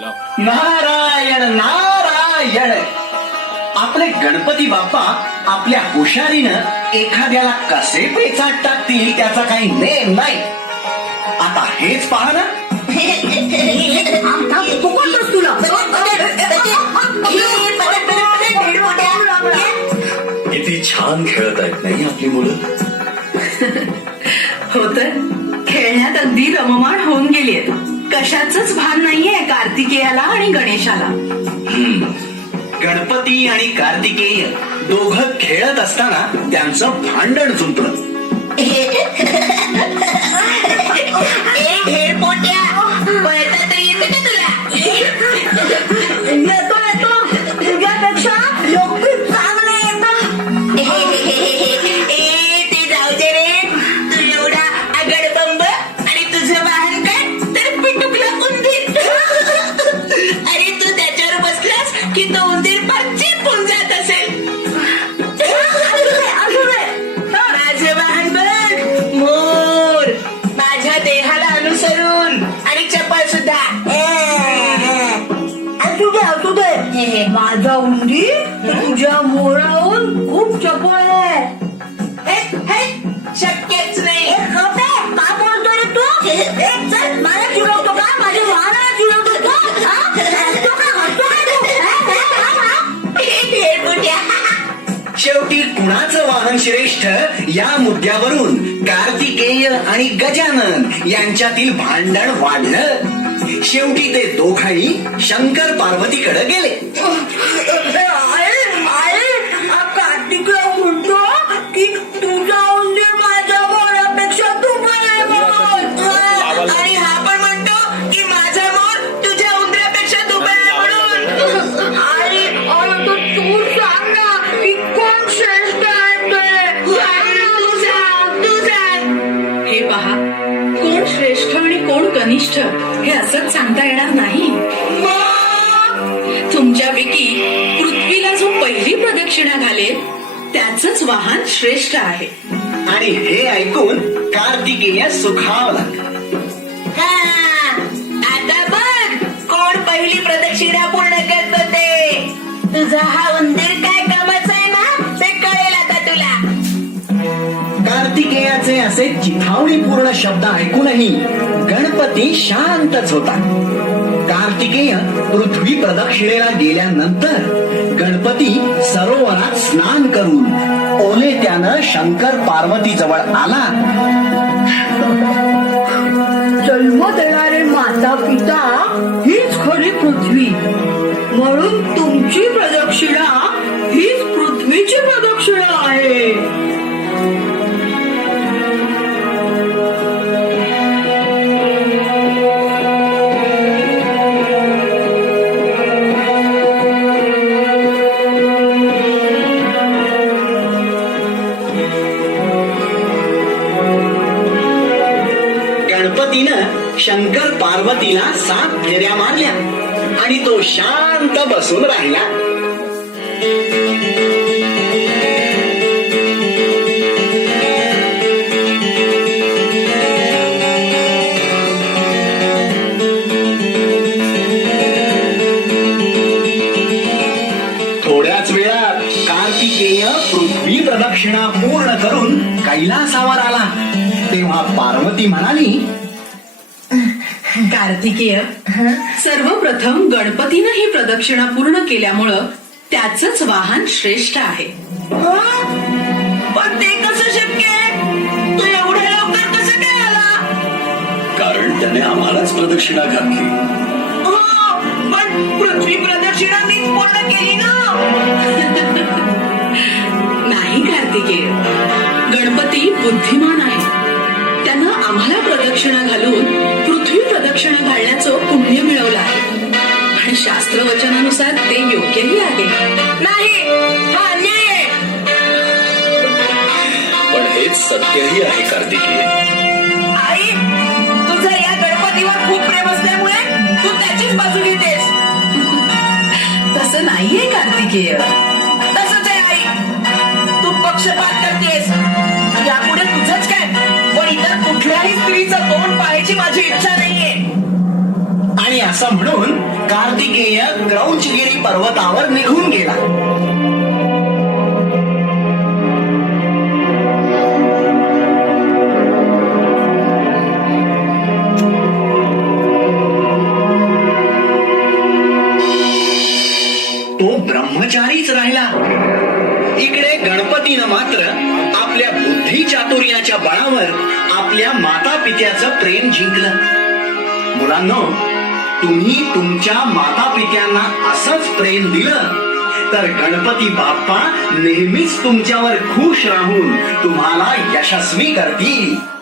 नारायण नारायण. आपले गणपती बाप्पा आपल्या हुशारीनं एखाद्याला कसे पेचाट टाकतील त्याचा काही नेम नाही. आता हेच पहा ना. तुला किती छान खेळत आहेत नाही आपली मुलं. हो तर खेळण्यात अगदी रममाण होऊन गेलीत. कशाचंच भान नाहीये कार्तिकेयाला आणि गणेशाला. गणपती आणि कार्तिकेय दोघं खेळत असताना त्यांचं भांडण जुंपलं. येतो येतो तुझ्यापेक्षा योग्य चांगले येतं. ते जाऊ दे रे. तू एवढा आगडबंब आणि तुझं वाहन काय तर पिटुकलं उंदीर. अरे तू त्याच्यावर बसलास की तो उंदीर पार चिपून जात असेल. माझं वाहन बघ मोर. माझ्या देहाला अनुसरून आणि चपळ सुद्धा. असू दे माझा उंदीर तुझ्या मोराहून खूप चपळ आहे. शक्यच नाही. का बोलतोय रे तू? चल मला चिडवतो का? माझ्या वाहनाला चिडवतो तू? हसतो का तू? शेवटी कुणाचं वाहन श्रेष्ठ या मुद्द्यावरून कार्तिकेय आणि गजानन यांच्यातील भांडण वाढलं. शेवटी ते दोघाही शंकर पार्वतीकडे गेले. कार्तिकेय म्हणतो की तुझा उंदीर माझ्या मोरापेक्षा आणि हा पण म्हणतो की माझा मोर तुझ्या उंदरापेक्षा दुबळा आहे म्हणून. आणि तू सांग ना की कोण श्रेष्ठ आहे ते. तू सांग. हे पहा, कोण श्रेष्ठ आणि कोण कनिष्ठ हे असंच सांगता येणार नाही. तुमच्यापैकी पृथ्वीला जो पहिली प्रदक्षिणा घालेल त्याचंच वाहन श्रेष्ठ आहे. आणि हे ऐकून कार्तिकेय सुखावला. आता बघ कोण पहिली प्रदक्षिणा पूर्ण करतो ते. तुझा हा उंदीर काय कामाचा आहे ना ते कळेल आता तुला. कार्तिकेयाचे असे चिथावणीपूर्ण शब्द ऐकूनही गणपती शांतच होता. कार्तिकेय पृथ्वी प्रदक्षिणेला गेल्यानंतर गणपती सरोवरात स्नान करून ओले त्यानं शंकर पार्वती जवळ आला. जन्म देणारे माता पिता हीच खरी पृथ्वी. म्हणून तुमची प्रदक्षिणा हीच पृथ्वीची प्रदक्षिणा आहे. गणपतीनं शंकर पार्वतीला 7 फेऱ्या मारल्या आणि तो शांत बसून राहिला. थोड्याच वेळात कार्तिकेय पृथ्वी प्रदक्षिणा पूर्ण करून कैलासावर आला. तेव्हा पार्वती म्हणाली, कार्तिकेय, सर्वप्रथम गणपतीनं ही प्रदक्षिणा पूर्ण केल्यामुळं त्याचंच वाहन श्रेष्ठ आहे. पण ते कसं शक्य आहे? तू एवढ्या लवकर कसं काय आला? कारण त्याने आम्हालाच प्रदक्षिणा घातली. पण पृथ्वी प्रदक्षिणा मीच पूर्ण केली ना. नाही कार्तिकेय, गणपती बुद्धिमान आहे. त्यानं आम्हाला प्रदक्षिणा घालून पृथ्वी प्रदक्षिणा घालण्याचं पुण्य मिळवलं आहे. आणि शास्त्रवचनानुसार ते योग्यही आहे. नाही, हा अन्याय आहे. पण हेच सत्यही आहे कार्तिकेय. आई, तुझं या गणपतीवर खूप प्रेम असल्यामुळे तू त्याचीच बाजू घेतेस. तसं नाहीये कार्तिकेय. तसंच आहे आई. तू पक्षपात करतेस. यापुढे तुझंच काय, पण इतर कुठल्याही स्त्रीचं तोंड पाहायची माझी इच्छा नाहीये. आणि असं म्हणून कार्तिकेय क्रौंचगिरी पर्वतावर निघून गेला. तो ब्रह्मचारीच राहिला. इकडे गणपतीनं मात्र आपल्या बुद्धी चातुर्याच्या बळावर आपल्या माता पित्याचं प्रेम जिंकलं. मुलांनो, तुम्ही तुमच्या माता पित्यांना असंच प्रेम दिलं तर गणपती बाप्पा नेहमीच तुमच्यावर खुश राहून तुम्हाला यशस्वी करतील.